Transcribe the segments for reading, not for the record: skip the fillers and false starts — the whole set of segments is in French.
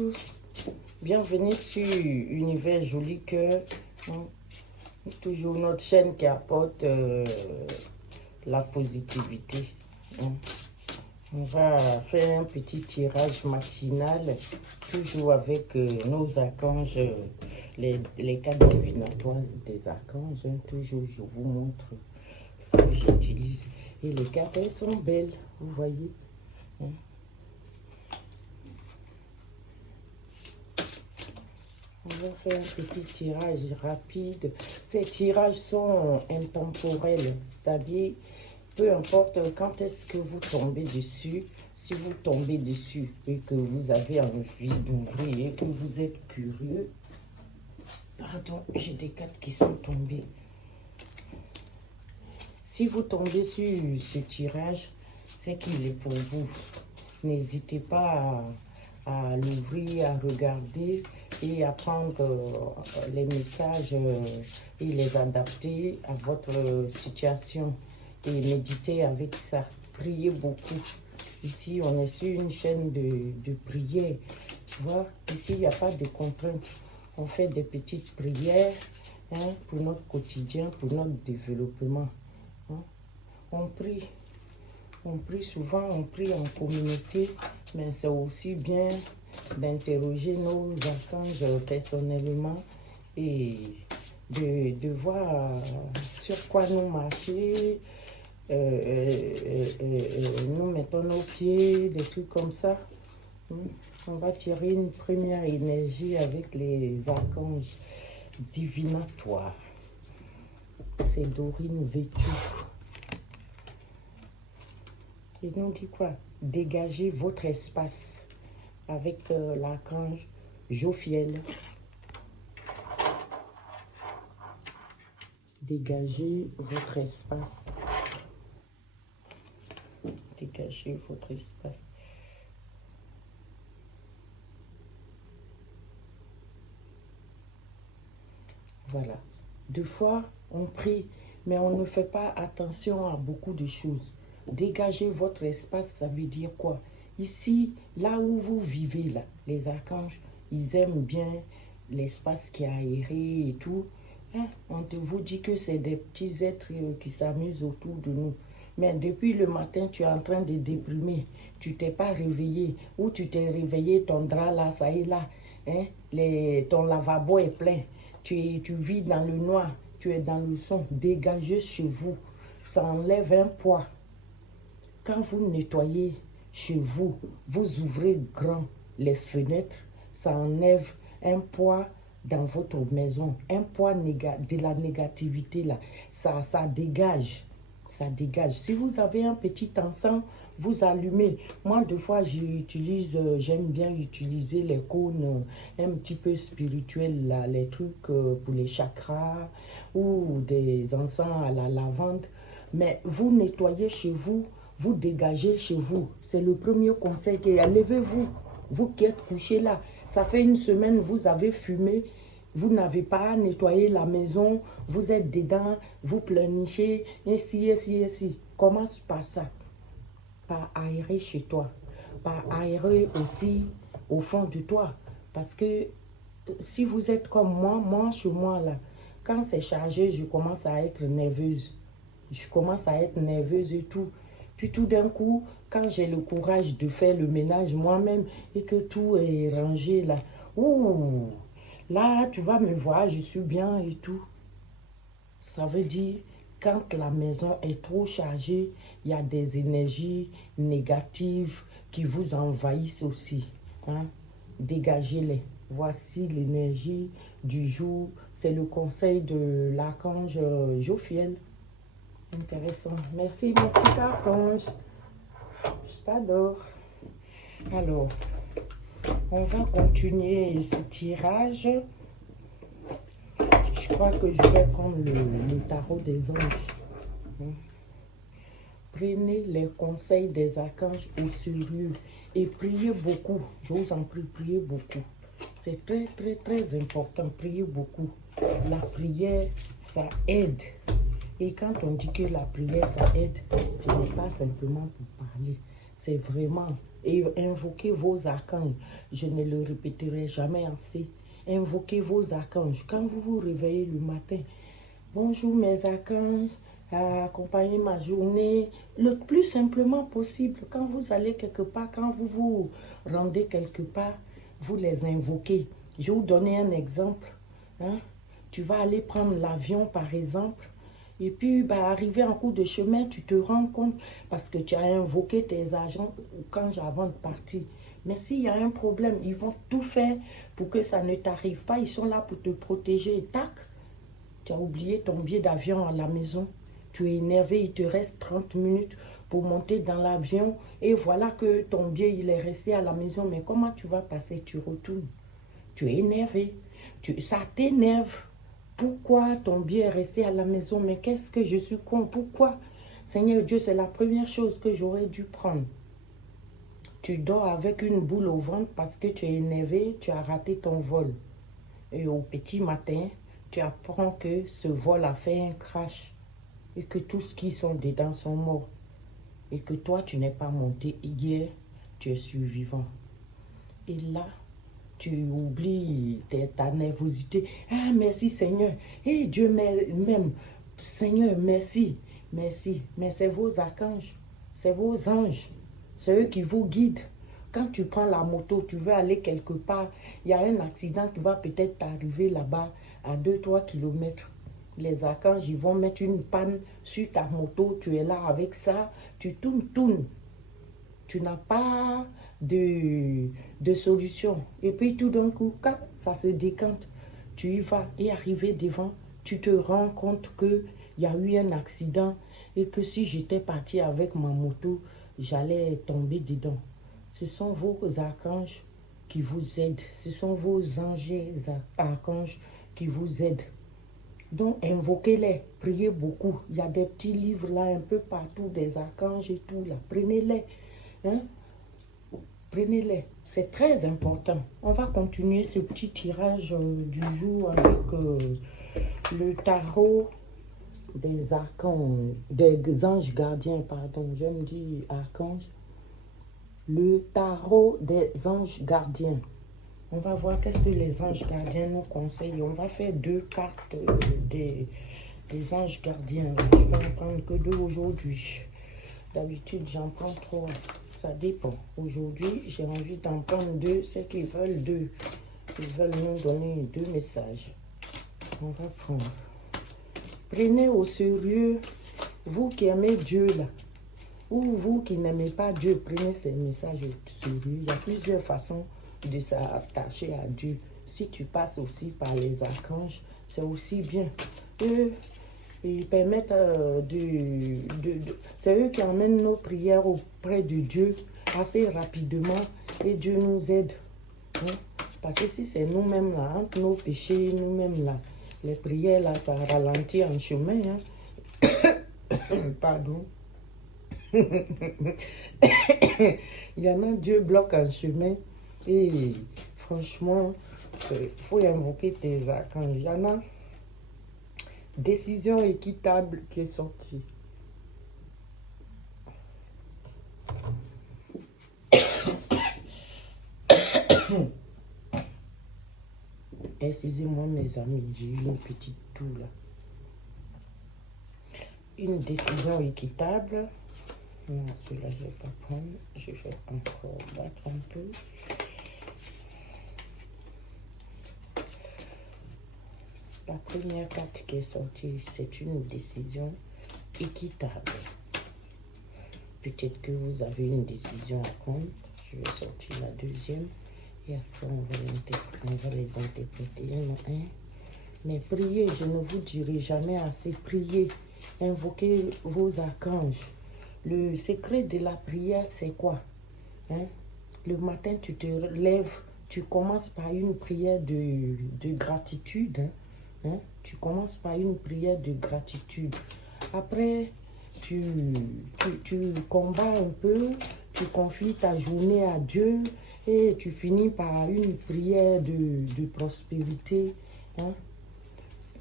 tous, bienvenue sur Univers Joli Cœur, toujours notre chaîne qui apporte la positivité. On va faire un petit tirage matinal, toujours avec nos archanges, les cartes divinatoires des archanges. Toujours je vous montre ce que j'utilise. Et les cartes, elles sont belles, vous voyez. On va faire un petit tirage rapide. Ces tirages sont intemporels, c'est-à-dire, peu importe quand est-ce que vous tombez dessus, si vous tombez dessus et que vous avez envie d'ouvrir et que vous êtes curieux. Pardon, j'ai des cartes qui sont tombées. Si vous tombez sur ce tirage, c'est qu'il est pour vous. N'hésitez pas à l'ouvrir, à regarder et à prendre les messages et les adapter à votre situation et méditer avec ça. Priez beaucoup. Ici, on est sur une chaîne de prière. Tu vois, ici, il n'y a pas de contraintes. On fait des petites prières pour notre quotidien, pour notre développement. On prie souvent, on prie en communauté, mais c'est aussi bien d'interroger nos archanges personnellement et de voir sur quoi nous marcher, nous mettons nos pieds, des trucs comme ça. On va tirer une première énergie avec les archanges divinatoires. C'est Dorine Vêtue. Il nous dit quoi? Dégagez votre espace avec l'archange Jophiel. Dégagez votre espace. Dégagez votre espace. Voilà. Deux fois, on prie, mais on ne fait pas attention à beaucoup de choses. Dégagez votre espace, ça veut dire quoi? Ici, là où vous vivez, là, les archanges, ils aiment bien l'espace qui est aéré et tout. On te vous dit que c'est des petits êtres qui s'amusent autour de nous. Mais depuis le matin, tu es en train de déprimer. Tu t'es pas réveillé. Ou tu t'es réveillé, ton drap là, ça est là. Ton lavabo est plein. Tu vis dans le noir. Tu es dans le son. Dégagez chez vous. Ça enlève un poids. Quand vous nettoyez chez vous, vous ouvrez grand les fenêtres, ça enlève un poids dans votre maison, un poids de la négativité là, ça dégage, ça dégage. Si vous avez un petit encens, vous allumez. Moi, deux fois, j'aime bien utiliser les cônes un petit peu spirituels là, les trucs pour les chakras ou des encens à la lavande. Mais vous nettoyez chez vous, vous dégagez chez vous. C'est le premier conseil qu'il y a. Levez-vous, vous qui êtes couché là. Ça fait une semaine, vous avez fumé, vous n'avez pas nettoyé la maison, vous êtes dedans, vous pleurnichez, ainsi. Commence par ça. Par aérer chez toi. Par aérer aussi au fond de toi. Parce que si vous êtes comme moi chez moi là, quand c'est chargé, je commence à être nerveuse. Je commence à être nerveuse et tout. Puis tout d'un coup, quand j'ai le courage de faire le ménage moi-même et que tout est rangé là, ouh, là tu vas me voir, je suis bien et tout. Ça veut dire, quand la maison est trop chargée, il y a des énergies négatives qui vous envahissent aussi. Dégagez-les. Voici l'énergie du jour. C'est le conseil de l'archange Jophiel. Intéressant. Merci mon petit archange. Je t'adore. Alors, on va continuer ce tirage. Je crois que je vais prendre le tarot des anges. Prenez les conseils des archanges au sérieux et priez beaucoup. Je vous en prie, priez beaucoup. C'est très, très, très important. Priez beaucoup. La prière, ça aide. Et quand on dit que la prière, ça aide, ce n'est pas simplement pour parler. C'est vraiment et invoquez vos archanges. Je ne le répéterai jamais assez. Invoquez vos archanges. Quand vous vous réveillez le matin, bonjour mes archanges, accompagnez ma journée le plus simplement possible. Quand vous allez quelque part, quand vous vous rendez quelque part, vous les invoquez. Je vais vous donner un exemple. Hein? Tu vas aller prendre l'avion par exemple. Et puis, arrivé en cours de chemin, tu te rends compte parce que tu as invoqué tes agents avant de partir. Mais s'il y a un problème, ils vont tout faire pour que ça ne t'arrive pas. Ils sont là pour te protéger. Et tac, tu as oublié ton billet d'avion à la maison. Tu es énervé, il te reste 30 minutes pour monter dans l'avion. Et voilà que ton billet, il est resté à la maison. Mais comment tu vas passer? Tu retournes. Tu es énervé. Ça t'énerve. Pourquoi ton billet est resté à la maison? Mais qu'est-ce que je suis con? Pourquoi? Seigneur Dieu, c'est la première chose que j'aurais dû prendre. Tu dors avec une boule au ventre parce que tu es énervé, tu as raté ton vol. Et au petit matin, tu apprends que ce vol a fait un crash et que tous qui sont dedans sont morts. Et que toi, tu n'es pas monté hier, tu es survivant. Et là, tu oublies ta nervosité. Ah, merci Seigneur. Et Dieu m'aime. Seigneur, merci. Merci. Mais c'est vos archanges, c'est vos anges. C'est eux qui vous guident. Quand tu prends la moto, tu veux aller quelque part, il y a un accident qui va peut-être t'arriver là-bas à 2-3 kilomètres. Les archanges, ils vont mettre une panne sur ta moto. Tu es là avec ça. Tu tournes. Tu n'as pas de solution. Et puis tout d'un coup, ça se décante. Tu y vas et arrivé devant, tu te rends compte qu'il y a eu un accident et que si j'étais parti avec ma moto, j'allais tomber dedans. Ce sont vos archanges qui vous aident. Ce sont vos anges archanges qui vous aident. Donc, invoquez-les, priez beaucoup. Il y a des petits livres là, un peu partout, des archanges et tout là. Prenez-les. Hein? Prenez-les. C'est très important. On va continuer ce petit tirage du jour avec le tarot des archanges, des anges gardiens, pardon. J'aime dire archanges. Le tarot des anges gardiens. On va voir qu'est-ce que les anges gardiens nous conseillent. On va faire 2 cartes des anges gardiens. Je vais en prendre que 2 aujourd'hui. D'habitude, j'en prends 3. Ça dépend. Aujourd'hui, j'ai envie d'en prendre 2. C'est qu'ils veulent 2. Ils veulent nous donner 2 messages. On va prendre. Prenez au sérieux, vous qui aimez Dieu là. Ou vous qui n'aimez pas Dieu, prenez ces messages au sérieux. Il y a plusieurs façons de s'attacher à Dieu. Si tu passes aussi par les archanges, c'est aussi bien. Eux, ils permettent c'est eux qui emmènent nos prières auprès de Dieu assez rapidement et Dieu nous aide. Hein? Parce que si c'est nous-mêmes là, entre nos péchés, nous-mêmes là, les prières là, ça ralentit en chemin. Hein? Pardon. Il y en a, Dieu bloque en chemin. Et franchement, il faut invoquer tes archanges. Il y en a, décision équitable qui est sortie. Excusez-moi mes amis, j'ai eu une petite toux là. Une décision équitable. Non, celui-là, je ne vais pas prendre. Je vais encore battre un peu. La première carte qui est sortie, c'est une décision équitable. Peut-être que vous avez une décision à prendre. Je vais sortir la deuxième. Et après, on va les interpréter un à un. Mais priez, je ne vous dirai jamais assez. Priez, invoquez vos archanges. Le secret de la prière, c'est quoi? Hein? Le matin, tu te lèves, tu commences par une prière de gratitude. Hein? Tu commences par une prière de gratitude. Après, tu combats un peu, tu confies ta journée à Dieu et tu finis par une prière de prospérité. Hein?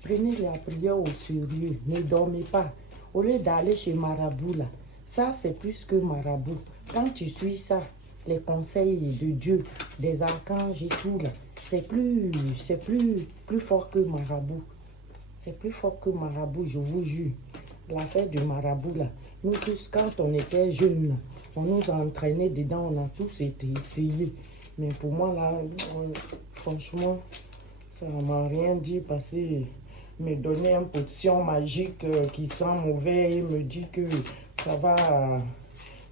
Prenez la prière au sérieux, ne dormez pas. Au lieu d'aller chez Marabout, là, ça c'est plus que Marabout. Quand tu suis ça, les conseils de Dieu, des archanges et tout là, c'est plus fort que marabout. C'est plus fort que marabout, je vous jure. L'affaire du marabout là, nous tous quand on était jeunes, on nous a entraînés dedans, on a tous été essayés. Mais pour moi là, franchement, ça ne m'a rien dit parce que me donner une potion magique qui sent mauvais et me dit que ça va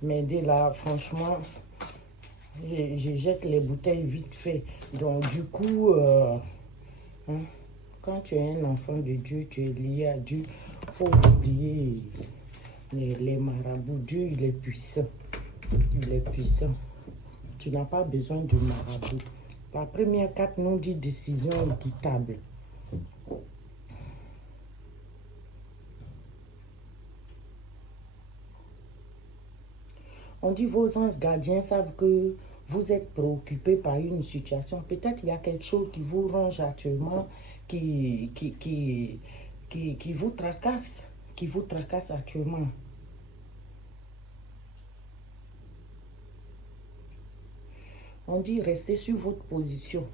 m'aider là, franchement, je jette les bouteilles vite fait. Donc du coup, hein, quand tu es un enfant de Dieu, tu es lié à Dieu, il faut oublier les marabouts. Dieu, il est puissant. Il est puissant. Tu n'as pas besoin de marabout. La première carte nous dit décision équitable. On dit vos anges gardiens savent que vous êtes préoccupé par une situation. Peut-être il y a quelque chose qui vous ronge actuellement, qui vous tracasse actuellement. On dit restez sur votre position.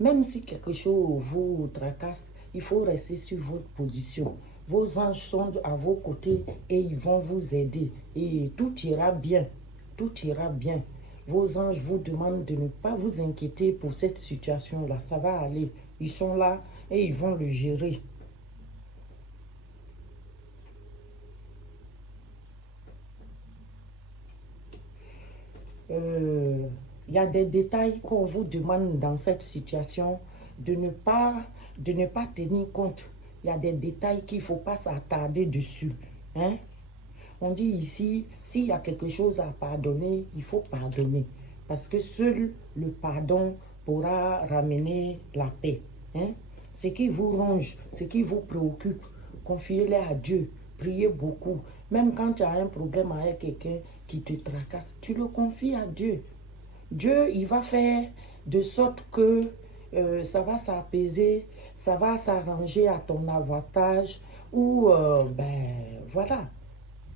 Même si quelque chose vous tracasse, il faut rester sur votre position. Vos anges sont à vos côtés et ils vont vous aider. Et tout ira bien. Tout ira bien. Vos anges vous demandent de ne pas vous inquiéter pour cette situation-là. Ça va aller. Ils sont là et ils vont le gérer. Il y a des détails qu'on vous demande dans cette situation de ne pas tenir compte. Il y a des détails qu'il ne faut pas s'attarder dessus. Hein? On dit ici, s'il y a quelque chose à pardonner, il faut pardonner. Parce que seul le pardon pourra ramener la paix. Hein? Ce qui vous ronge, ce qui vous préoccupe, confiez-les à Dieu. Priez beaucoup. Même quand tu as un problème avec quelqu'un qui te tracasse, tu le confies à Dieu. Dieu, il va faire de sorte que ça va s'apaiser, ça va s'arranger à ton avantage ou voilà.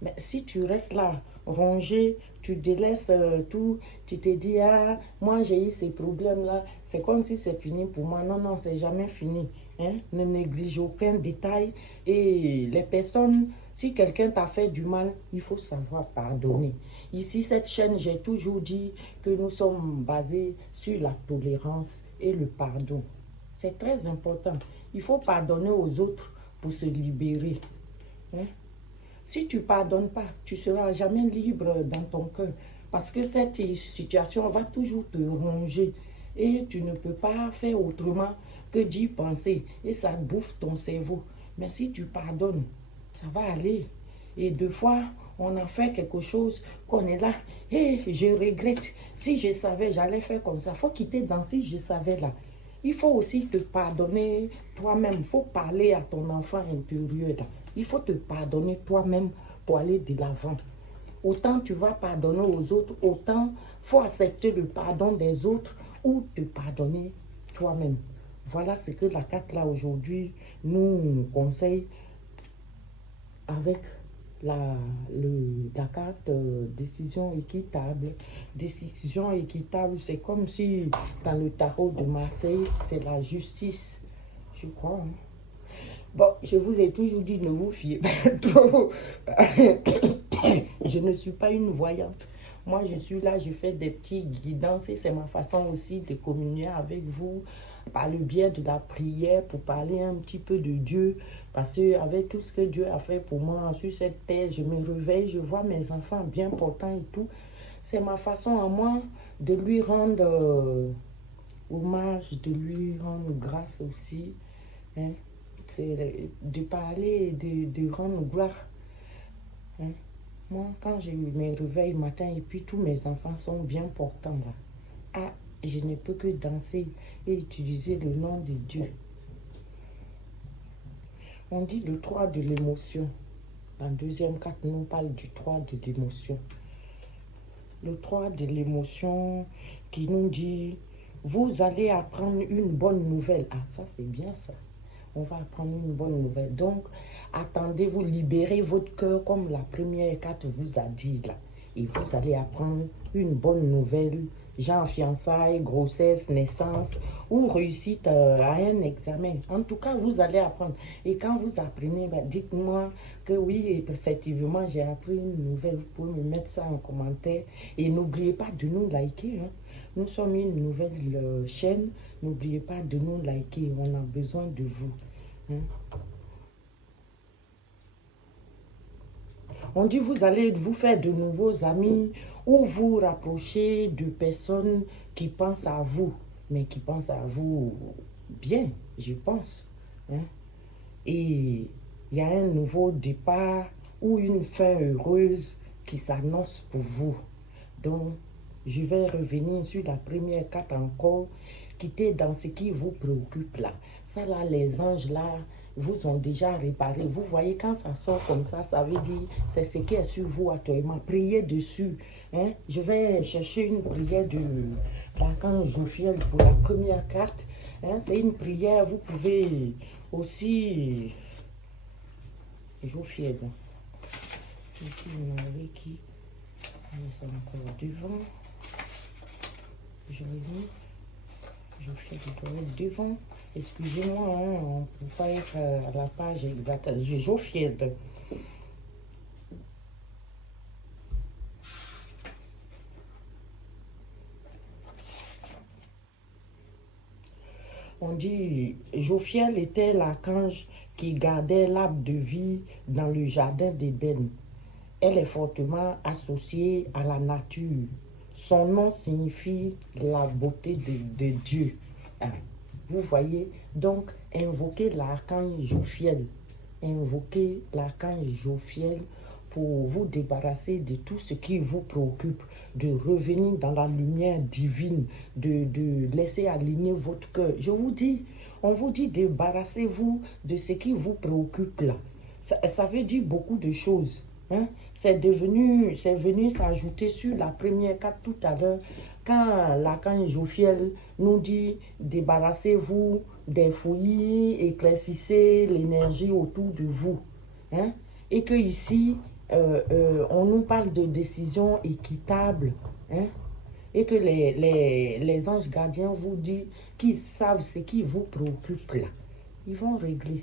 Mais si tu restes là, rongé, tu délaisses tout, tu te dis, ah, moi j'ai eu ces problèmes-là, c'est comme si c'est fini pour moi. Non, non, c'est jamais fini. Hein? Ne néglige aucun détail. Et les personnes, si quelqu'un t'a fait du mal, il faut savoir pardonner. Ici, cette chaîne, j'ai toujours dit que nous sommes basés sur la tolérance et le pardon. C'est très important. Il faut pardonner aux autres pour se libérer. Hein? Si tu ne pardonnes pas, tu ne seras jamais libre dans ton cœur. Parce que cette situation va toujours te ronger. Et tu ne peux pas faire autrement que d'y penser. Et ça bouffe ton cerveau. Mais si tu pardonnes, ça va aller. Et deux fois, on a fait quelque chose qu'on est là. Et je regrette. Si je savais, j'allais faire comme ça. Il faut quitter dans si je savais là. Il faut aussi te pardonner toi-même. Il faut parler à ton enfant intérieur là. Il faut te pardonner toi-même pour aller de l'avant. Autant tu vas pardonner aux autres, autant il faut accepter le pardon des autres ou te pardonner toi-même. Voilà ce que la carte là aujourd'hui nous conseille avec la carte décision équitable. Décision équitable, c'est comme si dans le tarot de Marseille, c'est la justice, je crois. Hein. Bon, je vous ai toujours dit, ne vous fiez pas trop. Je ne suis pas une voyante. Moi, je suis là, je fais des petits guidances et c'est ma façon aussi de communier avec vous par le biais de la prière pour parler un petit peu de Dieu. Parce qu'avec tout ce que Dieu a fait pour moi sur cette terre, je me réveille, je vois mes enfants bien portants et tout. C'est ma façon à moi de lui rendre hommage, de lui rendre grâce aussi. Hein? C'est de parler, de rendre gloire. Hein? Moi, quand je me réveille le matin et puis tous mes enfants sont bien portants là, ah, je ne peux que danser et utiliser le nom de Dieu. On dit le 3 de l'émotion. La deuxième carte nous parle du 3 de l'émotion. Le 3 de l'émotion qui nous dit, vous allez apprendre une bonne nouvelle. Ah, ça c'est bien ça. On va apprendre une bonne nouvelle. Donc, attendez-vous, libérez votre cœur comme la première carte vous a dit là. et vous allez apprendre une bonne nouvelle, genre fiançailles, grossesse, naissance ou réussite à un examen. En tout cas, vous allez apprendre. Et quand vous apprenez, ben, dites-moi que oui, effectivement, j'ai appris une nouvelle. Vous pouvez me mettre ça en commentaire. Et n'oubliez pas de nous liker. Hein. Nous sommes une nouvelle chaîne. N'oubliez pas de nous liker. On a besoin de vous. Hein. On dit vous allez vous faire de nouveaux amis ou vous rapprocher de personnes qui pensent à vous, mais qui pensent à vous bien, je pense. Hein. Et il y a un nouveau départ ou une fin heureuse qui s'annonce pour vous. Donc, je vais revenir sur la première carte encore, qui était dans ce qui vous préoccupe là. Ça là, les anges là, vous ont déjà réparé. Vous voyez, quand ça sort comme ça veut dire c'est ce qui est sur vous actuellement. Priez dessus. Hein? Je vais chercher une prière de l'archange Jophiel pour la première carte. Hein? C'est une prière, vous pouvez aussi... Jophiel. Ici, on avait qui? C'est encore devant. Je reviens. Jophiel doit être devant. Excusez-moi, hein, on ne peut pas être à la page exacte. Jophiel. On dit, Jophiel était l'archange qui gardait l'arbre de vie dans le jardin d'Éden. Elle est fortement associée à la nature. Son nom signifie la beauté de Dieu. Ah, vous voyez, donc invoquez l'archange Jophiel. Invoquez l'archange Jophiel pour vous débarrasser de tout ce qui vous préoccupe, de revenir dans la lumière divine, de laisser aligner votre cœur. Je vous dis, on vous dit débarrassez-vous de ce qui vous préoccupe là. Ça veut dire beaucoup de choses. Hein? C'est venu s'ajouter sur la première carte tout à l'heure, quand l'archange Jophiel nous dit débarrassez-vous des fouillis, éclaircissez l'énergie autour de vous. Hein? Et que ici, on nous parle de décisions équitables. Hein? Et que les anges gardiens vous disent qu'ils savent ce qui vous préoccupe là. Ils vont régler.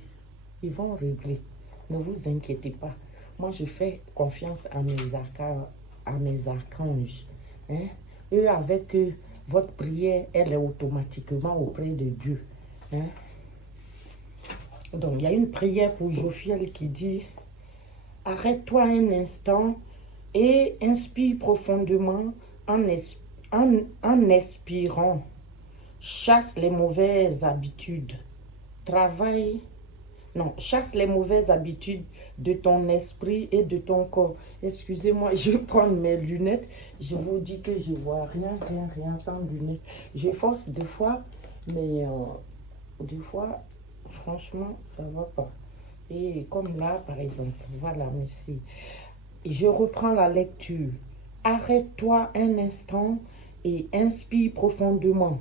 Ils vont régler. Ne vous inquiétez pas. Moi, je fais confiance à mes archanges. Hein? Eux, avec eux, votre prière, elle est automatiquement auprès de Dieu. Hein? Donc, il y a une prière pour Jophiel qui dit « Arrête-toi un instant et inspire profondément en expirant. Chasse les mauvaises habitudes. Travaille. Non, chasse les mauvaises habitudes de ton esprit et de ton corps. » Excusez-moi, je vais prendre mes lunettes. Je vous dis que je vois rien sans lunettes. Je force des fois, mais des fois, franchement, ça va pas. Et comme là, par exemple, voilà, merci. Je reprends la lecture. Arrête-toi un instant et inspire profondément.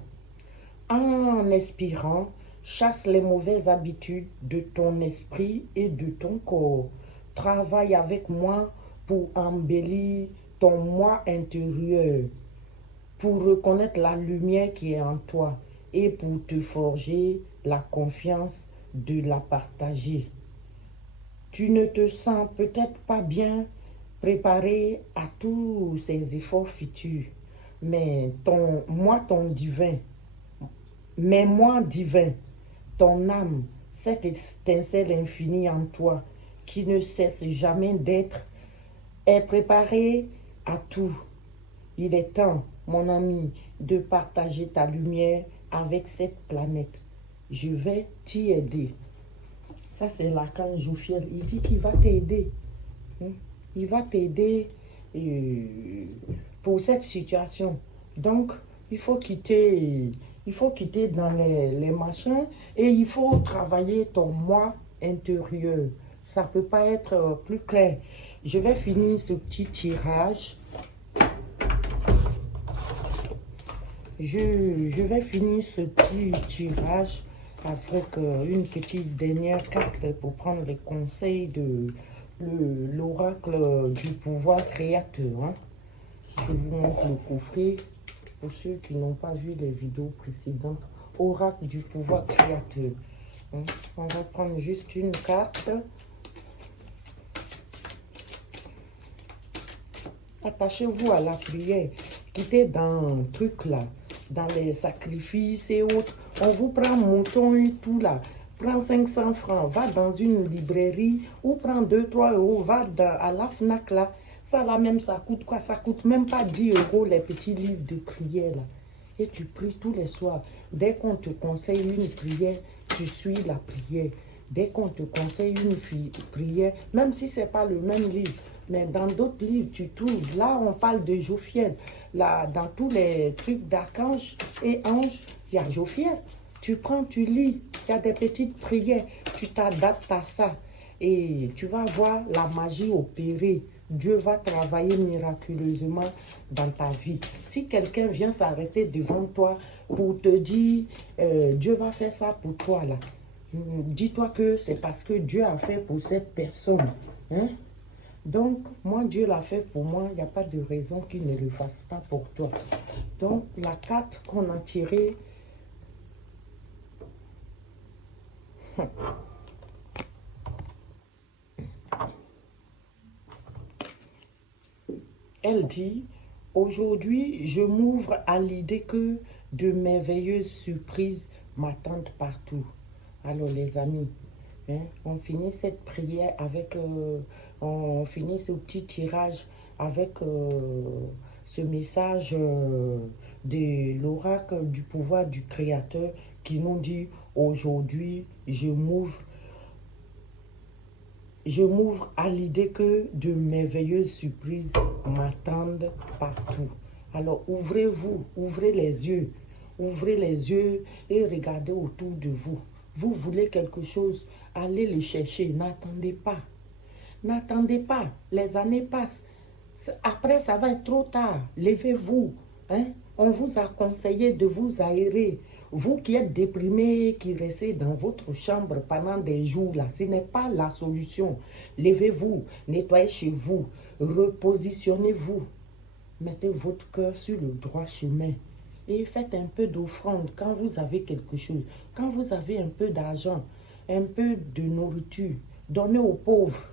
En expirant, chasse les mauvaises habitudes de ton esprit et de ton corps. Travaille avec moi pour embellir ton moi intérieur, pour reconnaître la lumière qui est en toi et pour te forger la confiance de la partager. Tu ne te sens peut-être pas bien préparé à tous ces efforts futurs, mais ton divin, ton âme, cette étincelle infinie en toi, qui ne cesse jamais d'être, est préparée à tout. Il est temps, mon ami, de partager ta lumière avec cette planète. Je vais t'y aider. Ça, c'est l'archange Jophiel. Il dit qu'il va t'aider. Il va t'aider pour cette situation. Donc, il faut quitter dans les machins et il faut travailler ton moi intérieur. Ça ne peut pas être plus clair. Je vais finir ce petit tirage. Je vais finir ce petit tirage avec une petite dernière carte pour prendre les conseils de l'oracle du pouvoir créateur. Hein. Je vous montre le coffret pour ceux qui n'ont pas vu les vidéos précédentes. Oracle du pouvoir créateur. On va prendre juste une carte. Attachez-vous à la prière. Quittez dans le truc là, dans les sacrifices et autres. On vous prend mouton et tout là. Prends 500 francs, va dans une librairie ou prends 2-3 euros, va à la FNAC là. Ça là même, ça coûte quoi? Ça coûte même pas 10 euros les petits livres de prière là. Et tu pries tous les soirs. Dès qu'on te conseille une prière, tu suis la prière. Dès qu'on te conseille une prière, même si ce n'est pas le même livre, mais dans d'autres livres, tu trouves. Là, on parle de Jophiel. Là, dans tous les trucs d'archange et ange, il y a Jophiel. Tu prends, tu lis. Il y a des petites prières. Tu t'adaptes à ça. Et tu vas voir la magie opérer. Dieu va travailler miraculeusement dans ta vie. Si quelqu'un vient s'arrêter devant toi pour te dire, Dieu va faire ça pour toi là. Dis-toi que c'est parce que Dieu a fait pour cette personne. Hein? Donc, moi, Dieu l'a fait pour moi. Il n'y a pas de raison qu'il ne le fasse pas pour toi. Donc, la carte qu'on a tirée... Elle dit, aujourd'hui, je m'ouvre à l'idée que de merveilleuses surprises m'attendent partout. Alors, les amis, hein, on finit cette prière avec, on finit ce petit tirage avec ce message de l'oracle du pouvoir du Créateur qui nous dit, aujourd'hui, je m'ouvre à l'idée que de merveilleuses surprises m'attendent partout. Alors ouvrez-vous, ouvrez les yeux et regardez autour de vous. Vous voulez quelque chose, allez le chercher, n'attendez pas. N'attendez pas, les années passent. Après, ça va être trop tard. Levez-vous. Hein? On vous a conseillé de vous aérer. Vous qui êtes déprimé, qui restez dans votre chambre pendant des jours, là, ce n'est pas la solution. Levez-vous, nettoyez chez vous, repositionnez-vous. Mettez votre cœur sur le droit chemin et faites un peu d'offrande quand vous avez quelque chose. Quand vous avez un peu d'argent, un peu de nourriture, donnez aux pauvres.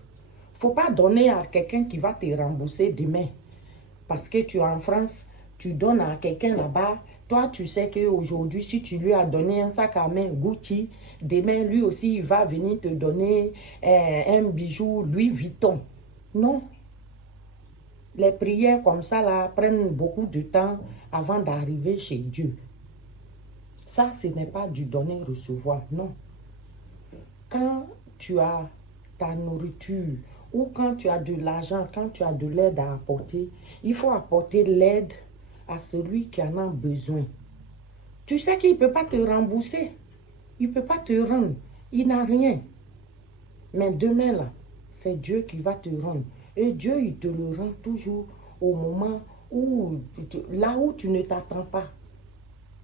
Il ne faut pas donner à quelqu'un qui va te rembourser demain. Parce que tu es en France, tu donnes à quelqu'un là-bas. Toi, tu sais qu'aujourd'hui, si tu lui as donné un sac à main Gucci, demain, lui aussi, il va venir te donner un bijou Louis Vuitton. Non. Les prières comme ça là, prennent beaucoup de temps avant d'arriver chez Dieu. Ça, ce n'est pas du donner-recevoir, non. Quand tu as ta nourriture ou quand tu as de l'argent, quand tu as de l'aide à apporter, il faut apporter l'aide à celui qui en a besoin. Tu sais qu'il ne peut pas te rembourser. Il ne peut pas te rendre. Il n'a rien. Mais demain, là, c'est Dieu qui va te rendre. Et Dieu, il te le rend toujours au moment où, là où tu ne t'attends pas.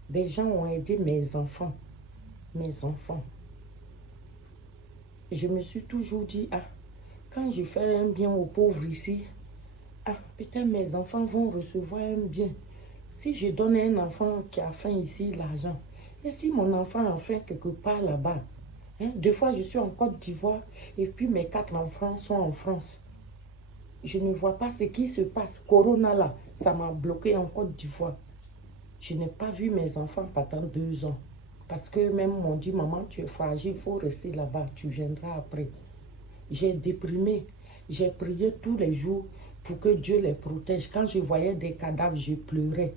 Des gens ont aidé mes enfants. Mes enfants. Je me suis toujours dit, ah, quand je fais un bien aux pauvres ici, ah, peut-être mes enfants vont recevoir un bien. Si je donne à un enfant qui a faim ici l'argent, et si mon enfant a faim quelque part là-bas, hein, des fois je suis en Côte d'Ivoire et puis mes 4 enfants sont en France. Je ne vois pas ce qui se passe. Corona là, ça m'a bloqué en Côte d'Ivoire. Je n'ai pas vu mes enfants pendant 2 ans. Parce que même m'ont dit, maman, tu es fragile, il faut rester là-bas, tu viendras après. J'ai déprimé, j'ai prié tous les jours pour que Dieu les protège. Quand je voyais des cadavres, je pleurais.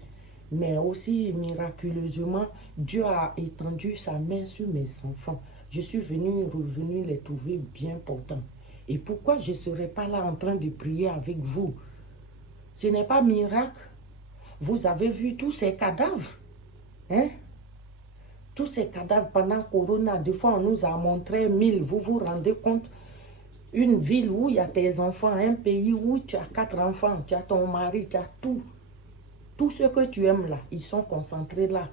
Mais aussi, miraculeusement, Dieu a étendu sa main sur mes enfants. Je suis revenu les trouver bien portants. Et pourquoi je ne serais pas là en train de prier avec vous? Ce n'est pas miracle. Vous avez vu tous ces cadavres, hein? Tous ces cadavres pendant Corona, des fois on nous a montré 1000. Vous vous rendez compte? Une ville où il y a tes enfants, un pays où tu as 4 enfants, tu as ton mari, tu as tout. Tout ce que tu aimes là, ils sont concentrés là.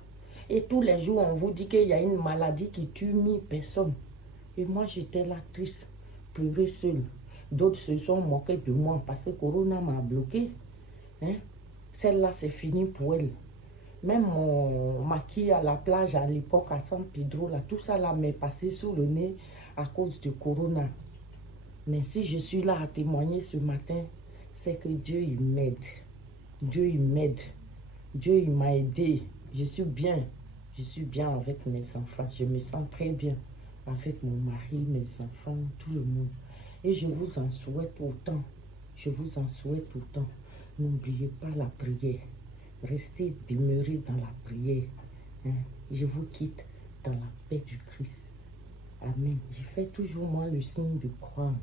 Et tous les jours, on vous dit qu'il y a une maladie qui tue 1000 personnes. Et moi, j'étais là triste, pleurer seule. D'autres se sont moqués de moi parce que Corona m'a bloqué. Hein? Celle-là, c'est fini pour elle. Même mon maquis à la plage à l'époque à San Pedro, là, tout ça là m'est passé sous le nez à cause du corona. Mais si je suis là à témoigner ce matin, c'est que Dieu, il m'aide. Dieu, il m'aide. Dieu, il m'a aidé. Je suis bien. Je suis bien avec mes enfants. Je me sens très bien avec mon mari, mes enfants, tout le monde. Et je vous en souhaite autant. Je vous en souhaite autant. N'oubliez pas la prière. Restez, demeurez dans la prière. Hein. Je vous quitte dans la paix du Christ. Amen. Je fais toujours moi le signe de croix.